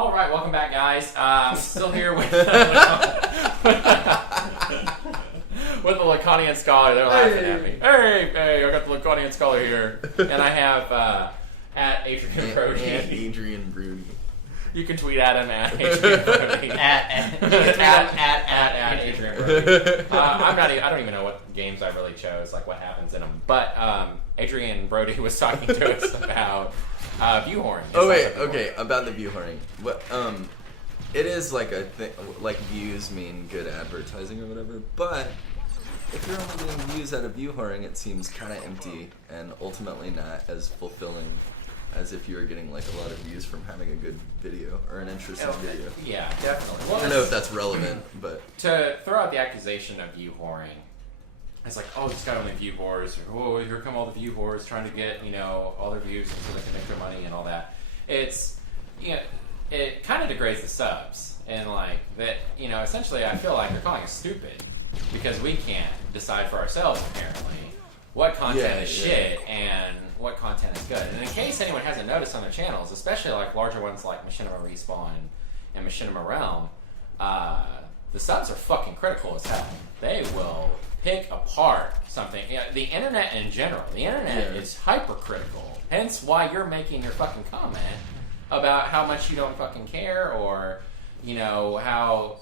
All right, welcome back, guys. I'm still here with with the Lacanian Scholar. They're laughing at me. Hey, I got the Lacanian Scholar here, and I have at Adrian Brody. At Adrian Brody. You can tweet at him at Adrian Brody. at Adrian Brody. I don't even know what games I really chose, like what happens in them. But Adrian Brody was talking to us about view whoring. Okay, about the view whoring. What it is like a thing. Like views mean good advertising or whatever, but if you're only getting views out of view whoring, it seems kind of empty and ultimately not as fulfilling as if you were getting like a lot of views from having a good video or an interesting video. Yeah, definitely. Well, I don't know if that's relevant, but to throw out the accusation of view whoring, it's like, oh, this guy only view whores, or oh, here come all the view whores trying to get, all their views so they can make their money and all that. It's, it kind of degrades the subs, and like that, essentially I feel like they're calling us stupid because we can't decide for ourselves apparently what content is shit and what content is good. And in case anyone hasn't noticed on their channels, especially like larger ones like Machinima Respawn and Machinima Realm, the subs are fucking critical as hell. They will pick apart something. The internet in general, is hypercritical. Hence why you're making your fucking comment about how much you don't fucking care or, how...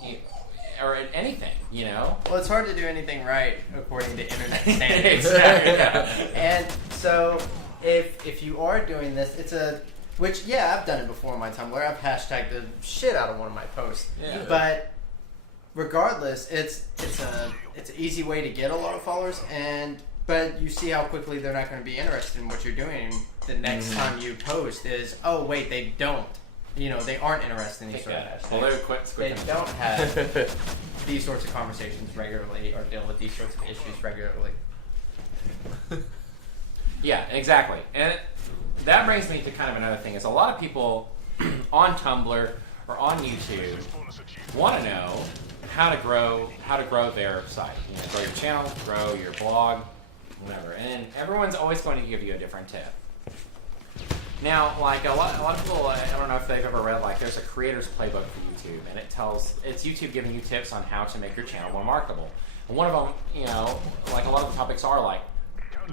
or anything, Well, it's hard to do anything right according to internet standards. Exactly. Yeah. And so, if you are doing this, I've done it before in my time where I've hashtagged the shit out of one of my posts. Yeah. But regardless, it's an easy way to get a lot of followers, but you see how quickly they're not going to be interested in what you're doing. The next time you post is, oh wait, they don't. They aren't interested in these sort of hashtags. Well, they don't have these sorts of conversations regularly or deal with these sorts of issues regularly. Yeah, exactly. And that brings me to kind of another thing, is a lot of people on Tumblr or on YouTube want to know how to grow their site. Grow your channel, grow your blog, whatever. And everyone's always going to give you a different tip. Now, like a lot of people, I don't know if they've ever read, like, there's a creator's playbook for YouTube, and it's YouTube giving you tips on how to make your channel more marketable. And one of them, like a lot of the topics are like,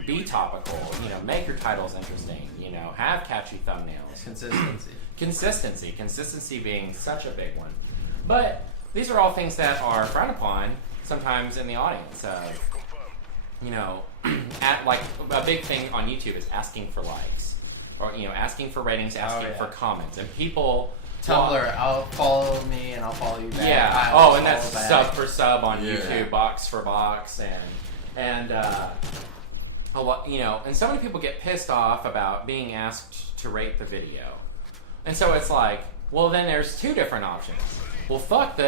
be topical, make your titles interesting, have catchy thumbnails. Consistency being such a big one. But these are all things that are frowned upon sometimes in the audience. Like a big thing on YouTube is asking for likes. Or, asking for ratings, asking for comments. And people... Tumblr, I'll follow me and I'll follow you back. Yeah. And that's sub for sub on YouTube, box for box. And a lot, and so many people get pissed off about being asked to rate the video. And so it's like, well, then there's two different options. Well, fuck,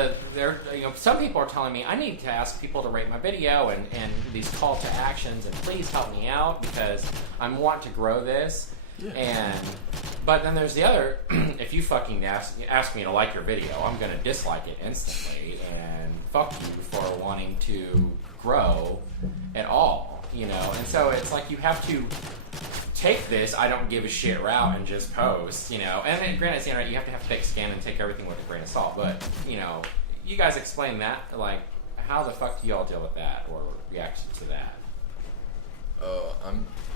some people are telling me I need to ask people to rate my video and these call to actions and please help me out because I want to grow this. Yeah. But then there's the other, if you fucking ask me to like your video, I'm going to dislike it instantly and fuck you for wanting to grow at all, And so it's like you have to take this I don't give a shit route and just post, And then, granted, it's the internet, you have to have thick skin and take everything with a grain of salt. But, you guys explain that, like, how the fuck do y'all deal with that or react to that? Oh,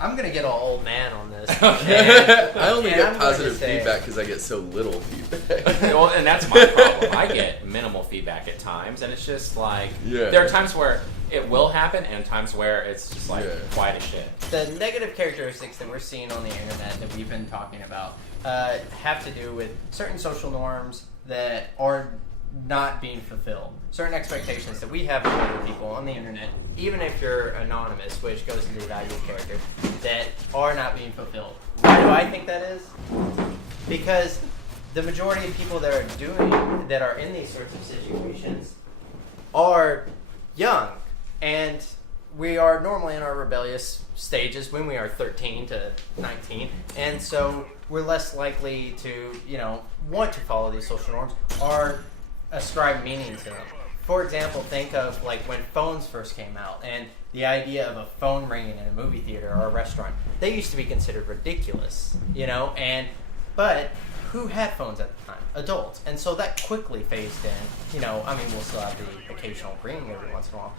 I'm gonna get all old man on this. I only get positive feedback because I get so little feedback. Well, and that's my problem. I get minimal feedback at times, and it's just like there are times where it will happen, and times where it's just like quiet as shit. The negative characteristics that we're seeing on the internet that we've been talking about have to do with certain social norms that are not being fulfilled. Certain expectations that we have of other people on the internet, even if you're anonymous, which goes to the value of character, that are not being fulfilled. Why do I think that is? Because the majority of people that are in these sorts of situations are young, and we are normally in our rebellious stages when we are 13 to 19, and so we're less likely to, want to follow these social norms or ascribe meaning to them. For example, think of like when phones first came out and the idea of a phone ringing in a movie theater or a restaurant. They used to be considered ridiculous, but who had phones at the time? Adults. And so that quickly phased in. We'll still have the occasional ring every once in a while.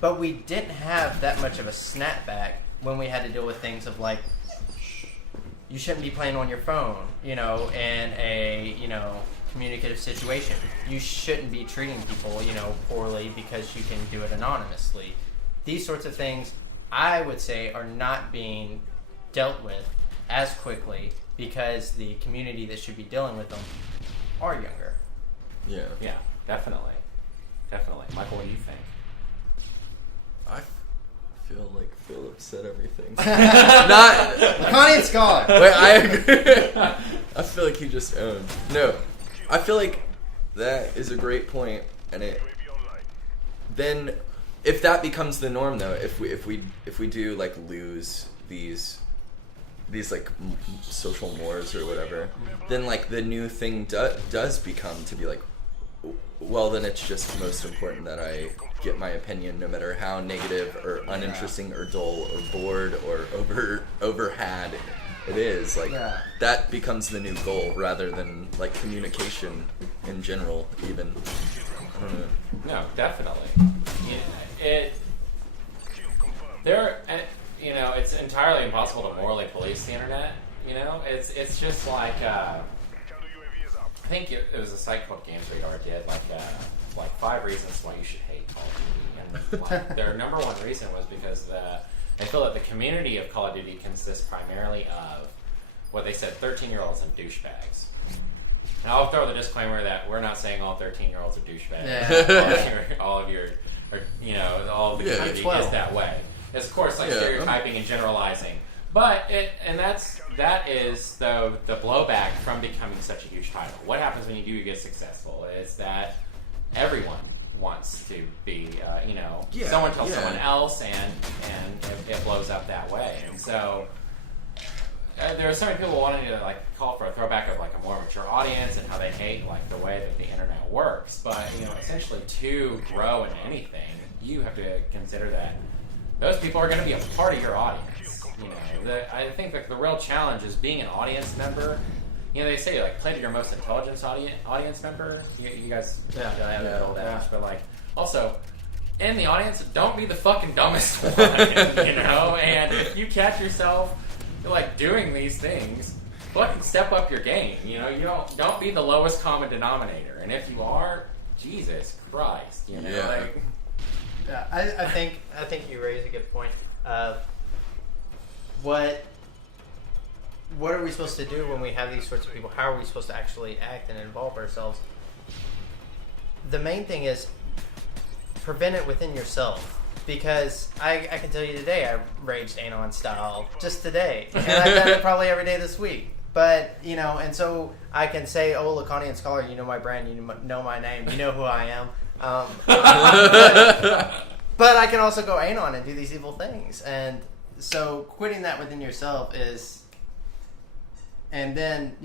But we didn't have that much of a snapback when we had to deal with things of like, you shouldn't be playing on your phone, in a, communicative situation. You shouldn't be treating people, poorly because you can do it anonymously. These sorts of things, I would say, are not being dealt with as quickly because the community that should be dealing with them are younger. Yeah. Yeah, definitely. Michael, what do you think? I feel like Philip said everything. Not Connie and Scholar. Wait, I agree. I feel like he just owned. No, I feel like that is a great point, and then if that becomes the norm, though, if we do like lose these like social mores or whatever, then like the new thing does become to be like, well, then it's just most important that I get my opinion, no matter how negative or uninteresting or dull or bored or overhad it is. Like that becomes the new goal rather than like communication in general. Even I don't know. No, definitely. It's entirely impossible to morally police the internet. It's just like. I think it was a site called Games Radar did like 5 reasons why you should hate Call of Duty, and their number one reason was because they feel that the community of Call of Duty consists primarily of what they said 13-year-olds and douchebags. And I'll throw the disclaimer that we're not saying all 13-year-olds are douchebags. Yeah. all of the community is that way. It's of course like stereotyping and generalizing. But that is the blowback from becoming such a huge title. What happens when you do get successful is that everyone wants to be, someone tells someone else, and it blows up that way. And so there are so many people wanting to like call for a throwback of like a more mature audience and how they hate like the way that the internet works. But essentially to grow in anything, you have to consider that those people are going to be a part of your audience. I think that the real challenge is being an audience member. They say like play to your most intelligent audience member. You guys have that old adage, but like also in the audience, don't be the fucking dumbest one. And if you catch yourself like doing these things, fucking step up your game. You don't be the lowest common denominator. And if you are, Jesus Christ, I think you raise a good point. What are we supposed to do when we have these sorts of people? How are we supposed to actually act and involve ourselves? The main thing is prevent it within yourself. Because I can tell you today I raged Anon style just today. And I've done it probably every day this week. But, and so I can say, oh, Lacanian Scholar, you know my brand, you know my name, you know who I am. But I can also go Anon and do these evil things. And so quitting that within yourself is... And then,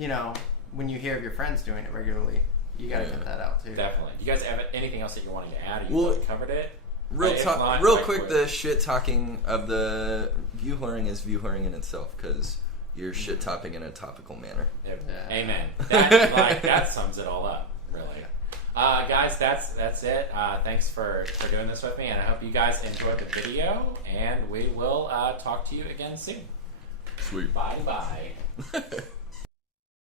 when you hear of your friends doing it regularly, you got to get that out too. Definitely. You guys have anything else that you wanted to add? You covered it? Real quick, the shit talking of the view whoring is view whoring in itself because you're shit topping in a topical manner. Yeah. Amen. That sums it all up, really. Guys, that's it. Thanks for doing this with me, and I hope you guys enjoyed the video, and we will talk to you again soon. Sweet. Bye.